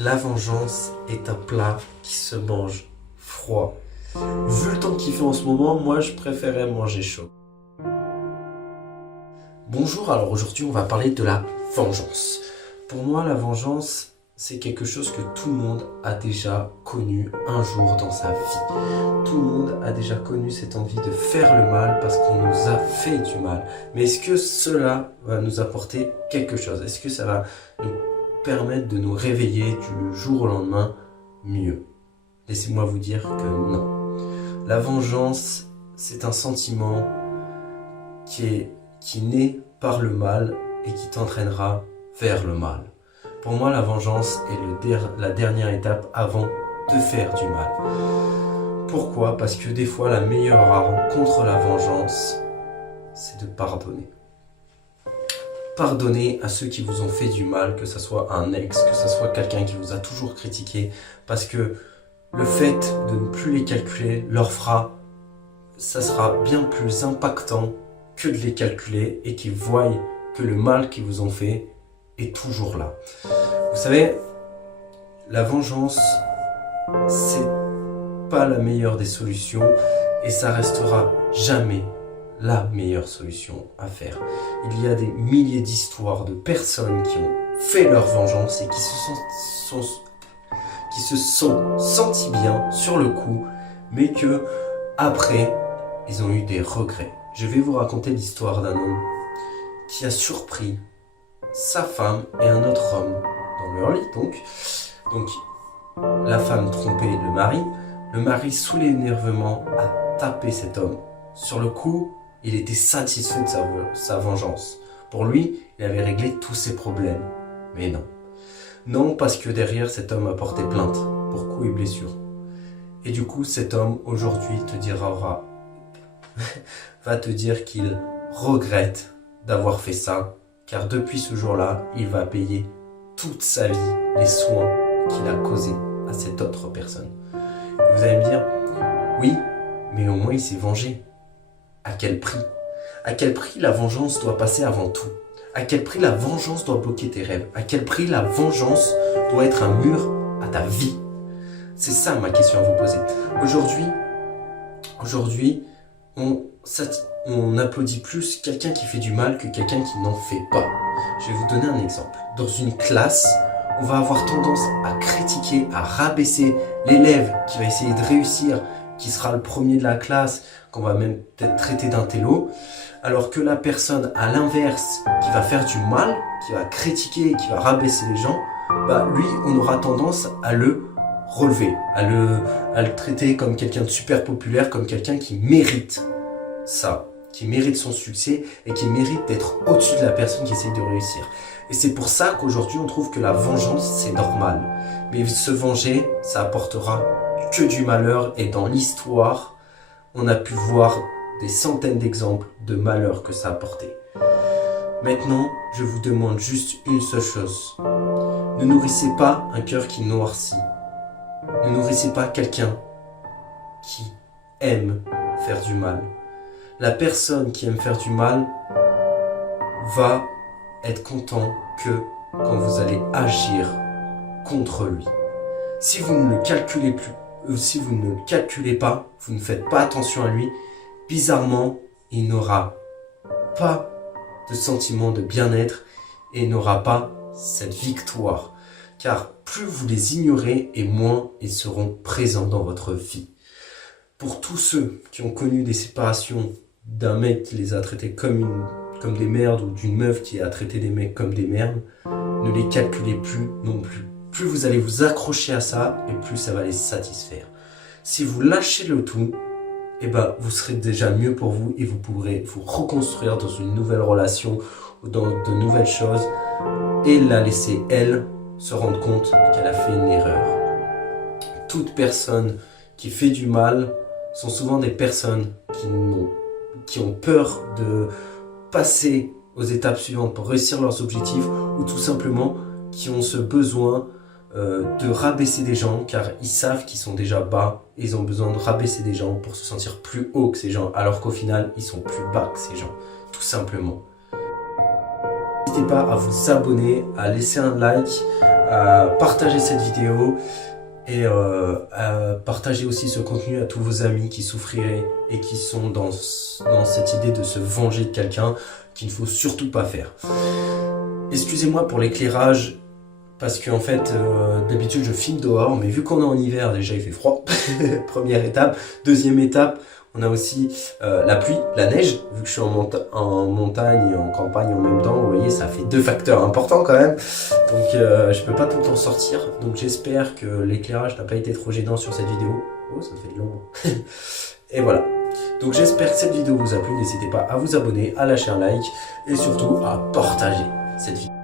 La vengeance est un plat qui se mange froid. Vu le temps qu'il fait en ce moment, moi je préférais manger chaud. Bonjour, alors aujourd'hui on va parler de la vengeance. Pour moi la vengeance c'est quelque chose que tout le monde a déjà connu un jour dans sa vie. Tout le monde a déjà connu cette envie de faire le mal parce qu'on nous a fait du mal. Mais est-ce que cela va nous apporter quelque chose? Est-ce que ça va nous permettre de nous réveiller du jour au lendemain mieux? Laissez-moi vous dire que non. La vengeance, c'est un sentiment qui naît par le mal et qui t'entraînera vers le mal. Pour moi, la vengeance est la dernière étape avant de faire du mal. Pourquoi? Parce que des fois, la meilleure arme contre la vengeance, c'est de pardonner. Pardonnez à ceux qui vous ont fait du mal, que ce soit un ex, que ce soit quelqu'un qui vous a toujours critiqué, parce que le fait de ne plus les calculer ça sera bien plus impactant que de les calculer et qu'ils voient que le mal qu'ils vous ont fait est toujours là. Vous savez, la vengeance, c'est pas la meilleure des solutions et ça restera jamais la meilleure solution à faire. Il y a des milliers d'histoires de personnes qui ont fait leur vengeance et qui se sont sentis bien sur le coup, mais que après, ils ont eu des regrets. Je vais vous raconter l'histoire d'un homme qui a surpris sa femme et un autre homme dans leur lit. Donc la femme trompait le mari sous l'énervement a tapé cet homme. Sur le coup, il était satisfait de sa vengeance. Pour lui, il avait réglé tous ses problèmes. Mais non. Non, parce que derrière, cet homme a porté plainte pour coups et blessures. Et du coup, cet homme, aujourd'hui, va te dire qu'il regrette d'avoir fait ça, car depuis ce jour-là, il va payer toute sa vie les soins qu'il a causés à cette autre personne. Et vous allez me dire, oui, mais au moins il s'est vengé. À quel prix? À quel prix la vengeance doit passer avant tout? À quel prix la vengeance doit bloquer tes rêves? À quel prix la vengeance doit être un mur à ta vie? C'est ça ma question à vous poser. Aujourd'hui, on applaudit plus quelqu'un qui fait du mal que quelqu'un qui n'en fait pas. Je vais vous donner un exemple. Dans une classe, on va avoir tendance à critiquer, à rabaisser l'élève qui va essayer de réussir, qui sera le premier de la classe, qu'on va même peut-être traiter d'intello, alors que la personne à l'inverse qui va faire du mal, qui va critiquer, qui va rabaisser les gens, lui, on aura tendance à le relever, à le traiter comme quelqu'un de super populaire, comme quelqu'un qui mérite ça, qui mérite son succès et qui mérite d'être au-dessus de la personne qui essaie de réussir. Et c'est pour ça qu'aujourd'hui on trouve que la vengeance c'est normal. Mais se venger, ça apportera que du malheur et dans l'histoire, on a pu voir des centaines d'exemples de malheur que ça a apporté. Maintenant, je vous demande juste une seule chose. Ne nourrissez pas un cœur qui noircit. Ne nourrissez pas quelqu'un qui aime faire du mal. La personne qui aime faire du mal va être content que quand vous allez agir contre lui. Si vous ne le calculez plus, si vous ne le calculez pas, vous ne faites pas attention à lui, bizarrement, il n'aura pas de sentiment de bien-être et n'aura pas cette victoire. Car plus vous les ignorez et moins ils seront présents dans votre vie. Pour tous ceux qui ont connu des séparations d'un mec qui les a traités comme des merdes ou d'une meuf qui a traité des mecs comme des merdes, ne les calculez plus non plus. Plus vous allez vous accrocher à ça et plus ça va les satisfaire. Si vous lâchez le tout, vous serez déjà mieux pour vous et vous pourrez vous reconstruire dans une nouvelle relation ou dans de nouvelles choses et la laisser, elle, se rendre compte qu'elle a fait une erreur. Toute personne qui fait du mal sont souvent des personnes qui ont peur de passer aux étapes suivantes pour réussir leurs objectifs ou tout simplement qui ont ce besoin de rabaisser des gens car ils savent qu'ils sont déjà bas et ils ont besoin de rabaisser des gens pour se sentir plus haut que ces gens alors qu'au final ils sont plus bas que ces gens, tout simplement. n'hésitez pas à vous abonner, à laisser un like, à partager cette vidéo et à partager aussi ce contenu à tous vos amis qui souffriraient et qui sont dans cette idée de se venger de quelqu'un qu'il ne faut surtout pas faire. Excusez-moi pour l'éclairage, parce qu'en fait, d'habitude je filme dehors, mais vu qu'on est en hiver, déjà il fait froid, première étape. Deuxième étape, on a aussi la pluie, la neige, vu que je suis en montagne et en campagne en même temps, vous voyez, ça fait deux facteurs importants quand même. Donc je peux pas tout le temps sortir, donc j'espère que l'éclairage n'a pas été trop gênant sur cette vidéo. Oh, ça fait de l'ombre. Et voilà. Donc j'espère que cette vidéo vous a plu, n'hésitez pas à vous abonner, à lâcher un like et surtout à partager cette vidéo.